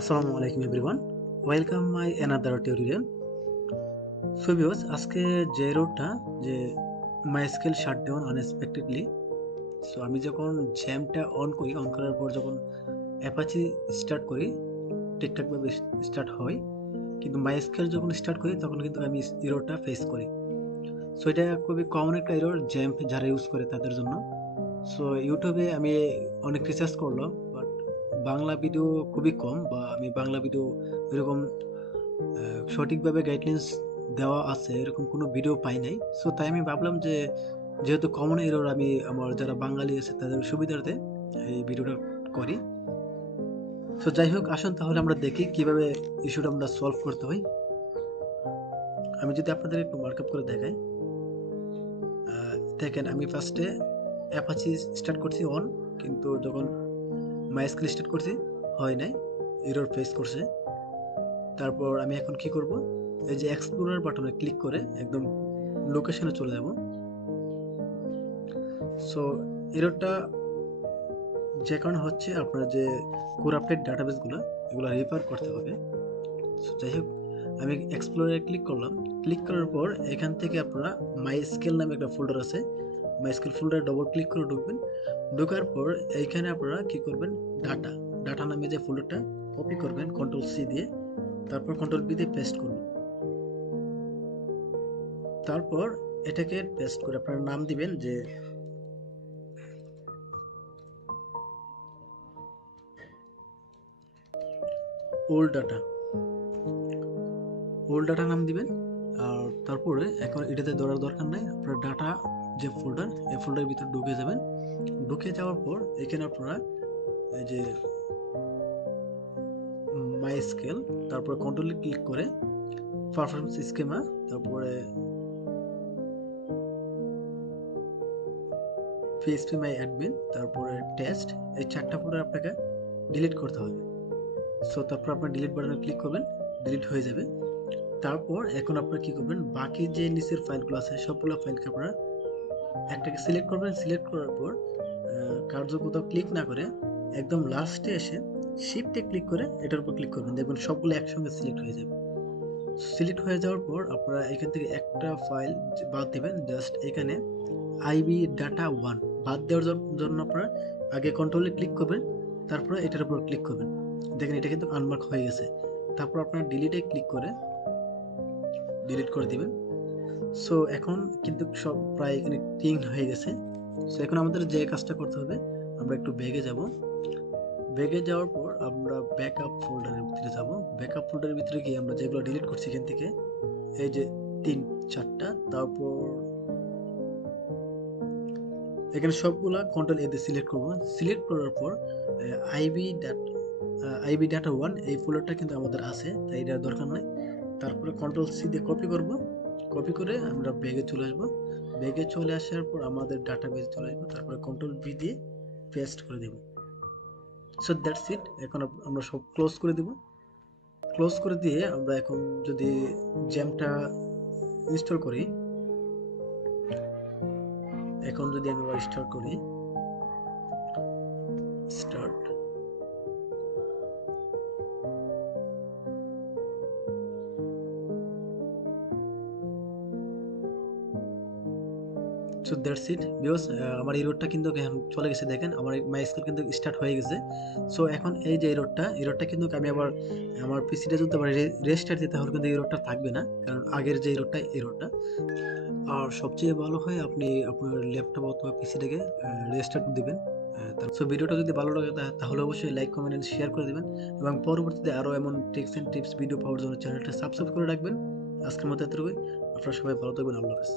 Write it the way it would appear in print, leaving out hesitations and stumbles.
আসসালামু আলাইকুম everyone, welcome my another tutorial. So viewers, আজকে যে রোডটা যে MySQL shut down unexpectedly. So আমি যখন জ্যামটা অন করি, অন করার পর যখন অ্যাপাচি স্টার্ট করি ঠিকঠাকভাবে স্টার্ট হয়, কিন্তু মাইস্কেল যখন স্টার্ট করি তখন কিন্তু আমি এররটা ফেস করি। সো এটা খুবই কমন একটা এরর জ্যাম্প যারা ইউজ করে তাদের জন্য। সো ইউটিউবে আমি অনেক রিসার্চ করলাম, বাট বাংলা ভিডিও খুবই কম, বা আমি বাংলা ভিডিও এরকম সঠিকভাবে গাইডলাইন্স দেওয়া আছে এরকম কোনো ভিডিও পাই নাই। সো তাই আমি ভাবলাম যে যেহেতু কমন এরর, আমি আমার যারা বাঙালি আছে তাদের সুবিধার্থে এই ভিডিওটা করি। সো যাই হোক, আসুন তাহলে আমরা দেখি কিভাবে ইস্যুটা আমরা সলভ করতে হয়। আমি যদি আপনাদের একটু মার্কআপ করে দেখাই, দেখেন আমি ফার্স্টে অ্যাপাচি স্টার্ট করছি অন, কিন্তু যখন মাইস্কেল স্টার্ট করছি হয় নাই, এরর ফেস করছে। তারপর আমি এখন কি করব, এই যে এক্সপ্লোরার বাটনে ক্লিক করে একদম লোকেশনে চলে যাব। সো এররটা যে কারণে হচ্ছে আপনার যে করাপ্টেড ডাটাবেসগুলো, এগুলো রিপেয়ার করতে হবে। সো যাই হোক, আমি এক্সপ্লোরে ক্লিক করলাম। ক্লিক করার পর এখান থেকে আপনারা মাই স্কেল নামে একটা ফোল্ডার আছে, মাই স্কেল ফোল্ডারে ডবল ক্লিক করে ঢুকবেন। ঢোকার পর এইখানে আপনারা কি করবেন, ডাটা ডাটা নামে যে ফোল্ডারটা কপি করবেন কন্ট্রোল সি দিয়ে, তারপর কন্ট্রোল বি দিয়ে পেস্ট করবেন। তারপর এটাকে পেস্ট করে আপনারা নাম দিবেন যে ওল্ড ডাটা, ওল্ড ডাটা নাম দিবেন। আর তারপরে এখন এটাতে ধরার দরকার নাই, আপনার ডাটা যে ফোল্ডার, এই ফোল্ডারের ভিতরে ঢুকে যাবেন। ঢুকে যাওয়ার পর এখানে আপনারা এই যে মাই স্কেল, তারপরে কন্ট্রোলে ক্লিক করে পারফরমেন্স স্কিমা, তারপরে পিএইচপি মাই অ্যাডমিন, তারপরে টেস্ট, এই চারটা ফোল্ডার আপনাকে ডিলিট করতে হবে। সো তারপর আপনার ডিলিট বাটনে ক্লিক করবেন, ডিলিট হয়ে যাবে। তারপর এখন আপনারা কি করবেন, বাকি যে নিচের ফাইলগুলো আছে সবগুলো ফাইলকে আপনারা একটাকে সিলেক্ট করবেন। সিলেক্ট করার পর কার্য কোথাও ক্লিক না করে একদম লাস্টে এসে শিফটে ক্লিক করে এটার উপর ক্লিক করবেন, দেখবেন সবগুলো একসঙ্গে সিলেক্ট হয়ে যাবে। সিলেক্ট হয়ে যাওয়ার পর আপনারা এখান থেকে একটা ফাইল বাদ দেবেন, জাস্ট এখানে আইবি ডাটা ওয়ান বাদ দেওয়ার জন্য আপনারা আগে কন্ট্রোলে ক্লিক করবেন, তারপরে এটার উপর ক্লিক করবেন। দেখেন এটা কিন্তু আনমার্ক হয়ে গেছে। তারপর আপনারা ডিলিটে ক্লিক করে ডিলিট করে দিবেন। সো এখন কিন্তু সব প্রায় এখানে ক্লিন হয়ে গেছে। সো এখন আমাদের যে কাজটা করতে হবে, আমরা একটু ব্যাগে যাব। ব্যাগে যাওয়ার পর আমরা ব্যাকআপ ফোল্ডারের ভিতরে যাব। ব্যাকআপ ফোল্ডারের ভিতরে গিয়ে আমরা যেগুলো ডিলিট করছি এখান থেকে, এই যে 3-4টা, তারপর এখানে সবগুলা কন্ট্রোল এ দিয়ে সিলেক্ট করব। সিলেক্ট করার পর IB data IB data one এই ফোল্ডারটা কিন্তু আমাদের আছে, তাই এটার দরকার নাই। তারপরে কন্ট্রোল সি দিয়ে কপি করব। কপি করে আমরা ব্যাগে চলে আসবো। ব্যাগে চলে আসার পর আমাদের ডাটা বেজে চলে আসবো, তারপরে কন্ট্রোল ভি দিয়ে পেস্ট করে দেব। So that's it. এখন আমরা সব ক্লোজ করে দেব। ক্লোজ করে দিয়ে আমরা এখন যদি জ্যামটা ইনস্টল করি, এখন যদি আমি আবার স্টার্ট করি, start, so that's it because আমার এই রোডটা কিন্তু এখন চলে গেছে। দেখেন আমার মাই স্কেল কিন্তু স্টার্ট হয়ে গেছে। সো এখন এই যে এই রোডটা কিন্তু আমি আবার আমার পিসিটা যদি আবার রেস্টার্ট দিই তাহলে কিন্তু এই রোডটা থাকবে না, কারণ আগের যে রোডটা এই রোডটা। আর সবচেয়ে ভালো হয় আপনি আপনার ল্যাপটপ অথবা পিসিটাকে রেস্টার্ট দিবেন। সো ভিডিওটা যদি ভালো লাগে তাহলে অবশ্যই লাইক, কমেন্ট এন্ড শেয়ার করে দিবেন, এবং পরবর্তীতে আরও এমন ট্রিক্স এন্ড টিপস ভিডিও পাওয়ার জন্য চ্যানেলটা সাবস্ক্রাইব করে রাখবেন। আজকের মতো এতটুকুই। আপনারা সবাই ভালো থাকবেন। আল্লাহ হাফেজ।